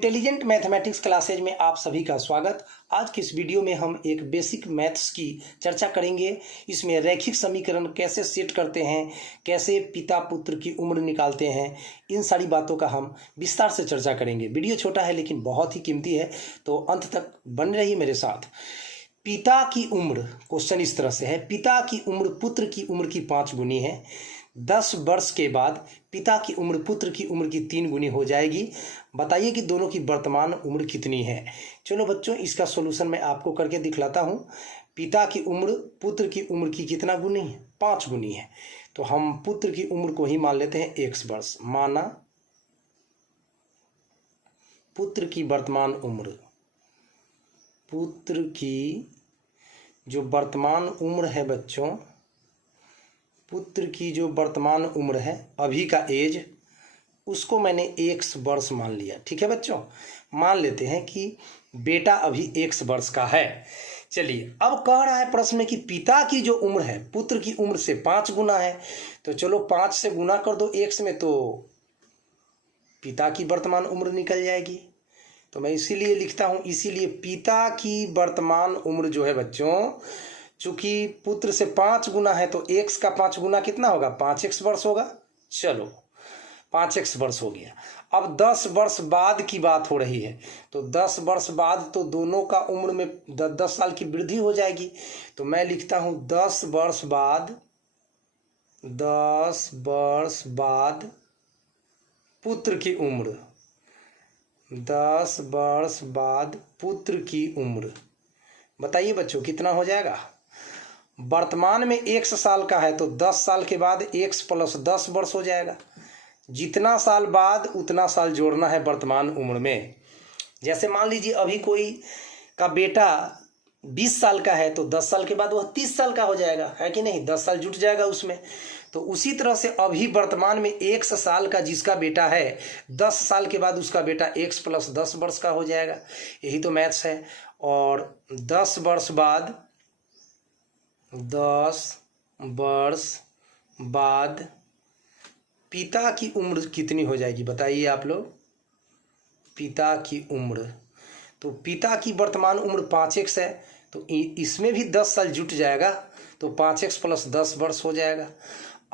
Intelligent mathematics classes में आप सभी का स्वागत। आज की इस वीडियो में हम एक बेसिक मैथ्स की चर्चा करेंगे। इसमें रैखिक समीकरण कैसे सेट करते हैं, कैसे पिता पुत्र की उम्र निकालते हैं, इन सारी बातों का हम विस्तार से चर्चा करेंगे। वीडियो छोटा है लेकिन बहुत ही कीमती है, तो अंत तक बने रहिए मेरे साथ। पिता की उम्र, क्वेश्चन इस तरह से है, पिता की उम्र पुत्र की उम्र की 5 गुनी है। 10 वर्ष के बाद पिता की उम्र पुत्र की उम्र की 3 गुनी हो जाएगी। बताइए कि दोनों की वर्तमान उम्र कितनी है। चलो बच्चों, इसका सॉल्यूशन मैं आपको करके दिखलाता हूँ। पिता की उम्र पुत्र की उम्र की कितना गुनी है? 5 गुनी है। तो हम पुत्र की उम्र को ही मान लेते हैं 1 वर्ष। माना पुत्र की वर्तमान उम्र, पुत्र की जो वर्तमान उम्र है बच्चों, पुत्र की जो वर्तमान उम्र है, अभी का एज, उसको मैंने 1 वर्ष मान लिया। ठीक है बच्चों, मान लेते हैं कि बेटा अभी 1 वर्ष का है। चलिए, अब कह रहा है प्रश्न में कि पिता की जो उम्र है पुत्र की उम्र से 5 गुना है। तो चलो 5 से गुना कर दो 1 में, तो पिता की वर्तमान उम्र निकल जाएगी। तो मैं इसीलिए लिखता हूँ, इसीलिए पिता की वर्तमान उम्र जो है बच्चों, चूंकि पुत्र से 5 गुना है तो x का 5 गुना कितना होगा? 5x वर्ष होगा। चलो 5x वर्ष हो गया। अब 10 वर्ष बाद की बात हो रही है, तो 10 वर्ष बाद तो दोनों का उम्र में 10 साल की वृद्धि हो जाएगी। तो मैं लिखता हूँ 10 वर्ष बाद, 10 वर्ष बाद पुत्र की उम्र, 10 वर्ष बाद पुत्र की उम्र। बताइए बच्चों कितना हो जाएगा? वर्तमान में 1 साल का है तो 10 साल के बाद 1 + 10 वर्ष हो जाएगा। जितना साल बाद उतना साल जोड़ना है वर्तमान उम्र में। जैसे मान लीजिए अभी कोई का बेटा 20 साल का है तो 10 साल के बाद वह 30 साल का हो जाएगा, है कि नहीं? 10 साल जुट जाएगा उसमें। तो उसी तरह से अभी वर्तमान में 1 साल का जिसका बेटा है, 10 साल के बाद उसका बेटा 1 + 10 वर्ष का हो जाएगा। यही तो मैथ्स है। और 10 वर्ष बाद, 10 वर्ष बाद पिता की उम्र कितनी हो जाएगी? बताइए आप लोग। पिता की उम्र, तो पिता की वर्तमान उम्र 5x है, तो इसमें भी 10 साल जुट जाएगा, तो 5x + 10 वर्ष हो जाएगा।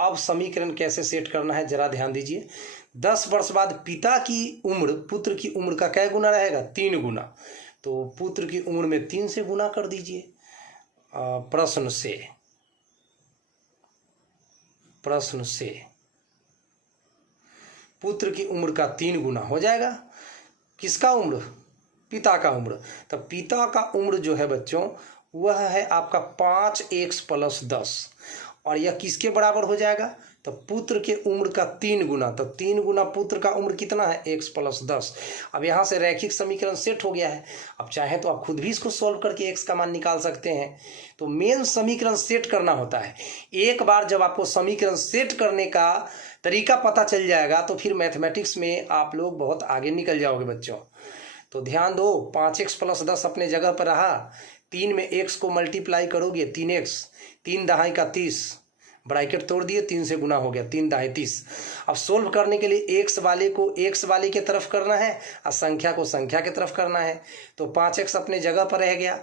अब समीकरण कैसे सेट करना है जरा ध्यान दीजिए। 10 वर्ष बाद पिता की उम्र पुत्र की उम्र का क्या गुना रहेगा? 3 गुना। तो पुत्र की उम्र में 3 से गुना कर दीजिए। प्रश्न से पुत्र की उम्र का 3 गुना हो जाएगा। किसका उम्र? पिता का उम्र। तो पिता का उम्र जो है बच्चों, वह है आपका 5x + 10, और यह किसके बराबर हो जाएगा? तो पुत्र के उम्र का 3 गुना। तो 3 गुना पुत्र का उम्र कितना है? 1 + 10। अब यहाँ से रैखिक समीकरण सेट हो गया है। अब चाहे तो आप खुद भी इसको सॉल्व करके x का मान निकाल सकते हैं। तो मेन समीकरण सेट करना होता है। एक बार जब आपको समीकरण सेट करने का तरीका पता चल जाएगा तो फिर मैथमेटिक्स में आप लोग बहुत आगे निकल जाओगे बच्चों। तो ध्यान दो, 5x + 10 अपने जगह पर रहा। 3 में x को मल्टीप्लाई करोगे, 3x, 3 दहाई का 30, ब्रैकेट तोड़ दिए, 3 से गुना हो गया, 3 दहाई 30। अब सोल्व करने के लिए x वाले को x वाले की तरफ करना है और संख्या को संख्या की तरफ करना है। तो 5x अपने जगह पर रह गया,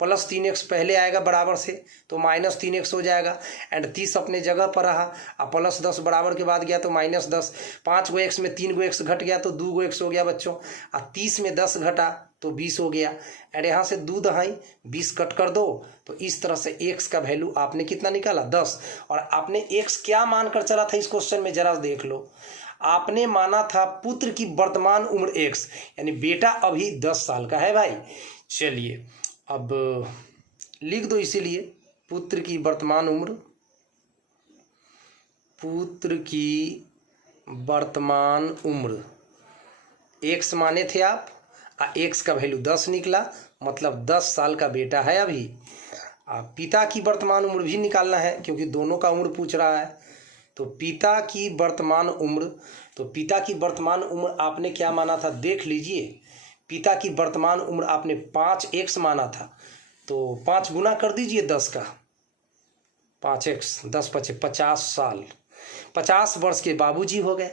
प्लस 3x पहले आएगा बराबर से, तो -3x हो जाएगा। एंड 30 अपने जगह पर रहा, और प्लस 10 बराबर के बाद गया तो -10। 5 गो x में 3 गो x घट गया तो 2 गो x हो गया बच्चों। और 30 में 10 घटा तो 20 हो गया। एंड यहाँ से 2 दहाई 20 कट कर दो। तो इस तरह से x का वैल्यू आपने कितना निकाला? 10। और आपने x क्या मानकर चला था इस क्वेश्चन में जरा देख लो। आपने माना था पुत्र की वर्तमान उम्र x, यानी बेटा अभी 10 साल का है भाई। चलिए अब लिख दो, इसीलिए पुत्र की वर्तमान उम्र, पुत्र की वर्तमान उम्र x माने थे आप, x का वैल्यू 10 निकला, मतलब 10 साल का बेटा है अभी। पिता की वर्तमान उम्र भी निकालना है क्योंकि दोनों का उम्र पूछ रहा है। तो पिता की वर्तमान उम्र, तो पिता की वर्तमान उम्र आपने क्या माना था देख लीजिए। पिता की वर्तमान उम्र आपने 5x माना था, तो 5 गुना कर दीजिए 10 का, 5x, 10 × 5 = 50 साल, 50 वर्ष के बाबूजी हो गए।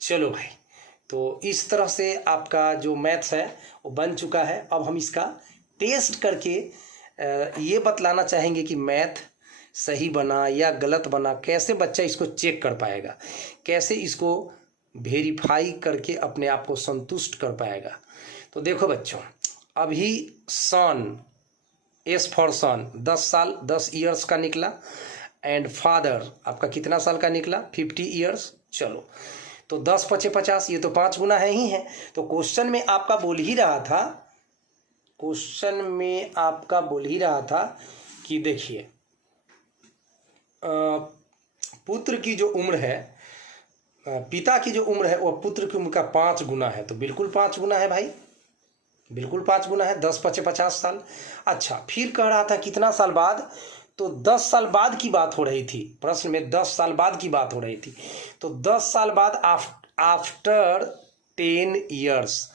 चलो भाई, तो इस तरह से आपका जो मैथ्स है वो बन चुका है। अब हम इसका टेस्ट करके ये बतलाना चाहेंगे कि मैथ सही बना या गलत बना, कैसे बच्चा इसको चेक कर पाएगा, कैसे इसको वेरीफाई करके अपने आप को संतुष्ट कर पाएगा। तो देखो बच्चों, अभी सन, एस फॉर सन 10 साल 10 ईयर्स का निकला, एंड फादर आपका कितना साल का निकला 50 ईयर्स। चलो, तो 10 पचे 50, ये तो 5 गुना है ही है। तो क्वेश्चन में आपका बोल ही रहा था, क्वेश्चन में आपका बोल ही रहा था कि देखिए पुत्र की जो उम्र है, पिता की जो उम्र है वह पुत्र की उम्र का 5 गुना है। तो बिल्कुल 5 गुना है भाई, बिल्कुल 5 गुना है। 10 पचे 50 साल। अच्छा, फिर कह रहा था कितना साल बाद, तो 10 साल बाद की बात हो रही थी, प्रश्न में 10 साल बाद की बात हो रही थी। तो 10 साल बाद आफ्टर 10 ईयर्स,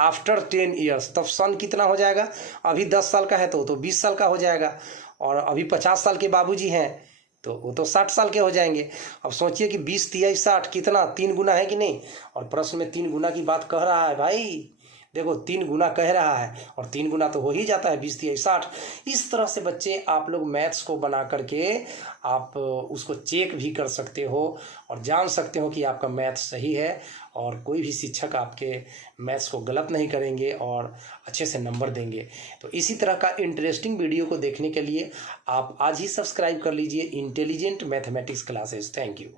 आफ्टर 10 ईयर्स, तब सन कितना हो जाएगा, अभी 10 साल का है तो 20 साल का हो जाएगा, और अभी 50 साल के बाबूजी हैं तो वो तो 60 साल के हो जाएंगे। अब सोचिए कि 20 तिया 60 कितना 3 गुना है कि नहीं, और प्रश्न में 3 गुना की बात कह रहा है भाई। देखो 3 गुना कह रहा है और 3 गुना तो हो ही जाता है, 20 तिया 60। इस तरह से बच्चे आप लोग मैथ्स को बना करके आप उसको चेक भी कर सकते हो और जान सकते हो कि आपका मैथ्स सही है, और कोई भी शिक्षक आपके मैथ्स को गलत नहीं करेंगे और अच्छे से नंबर देंगे। तो इसी तरह का इंटरेस्टिंग वीडियो को देखने के लिए आप आज ही सब्सक्राइब कर लीजिए intelligent mathematics classes. Thank you.